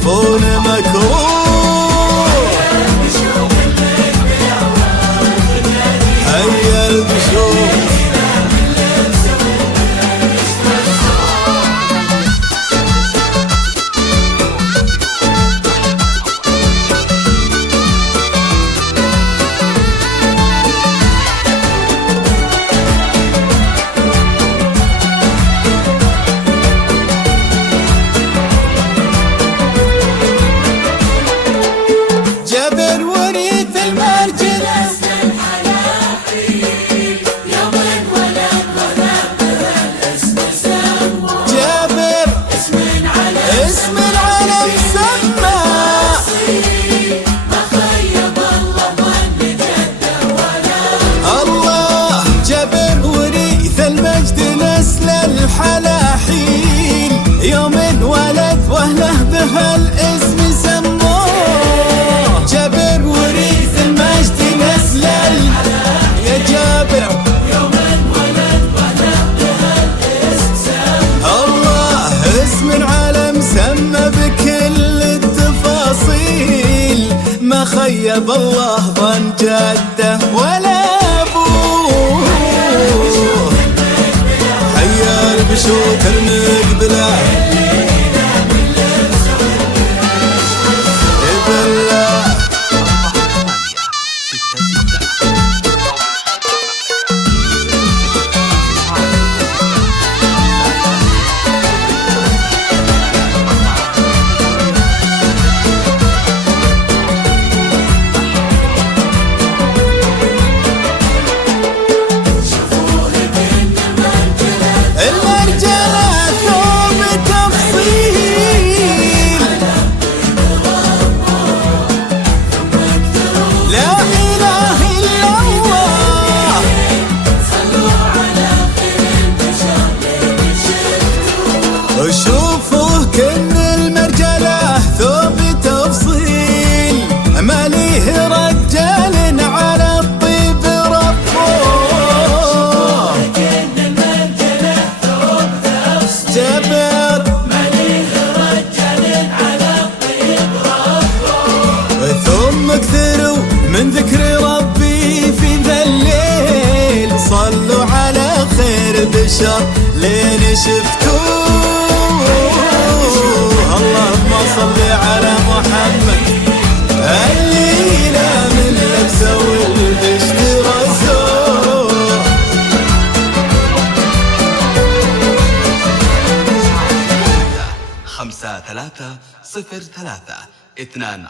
تلفون مكروه. هيا البشوف الحلاحين، يوم انولد واهله بهالاسم سموه. جابر وريث المجد نسل يا جابر، يوم انولد واهله بهالاسم سموه. الله اسم العالم سمى بكل التفاصيل، ما خيب الله ظن جده ولا بشوك المقبلة بالله. شوفوه كن المرجله ثوب تفصيل، ما ليه رجال على الطيب ربوه. كن المرجله ثوب تفصيل، جابر ما ليه رجال على الطيب ربوه. ثم اكثروا من ذكر ربي في ذا الليل، صلوا على خير البشر لين شفتوه. اللهم صل على محمد، الليلة من لبسه والبشت رسول. 5-3-0-3-2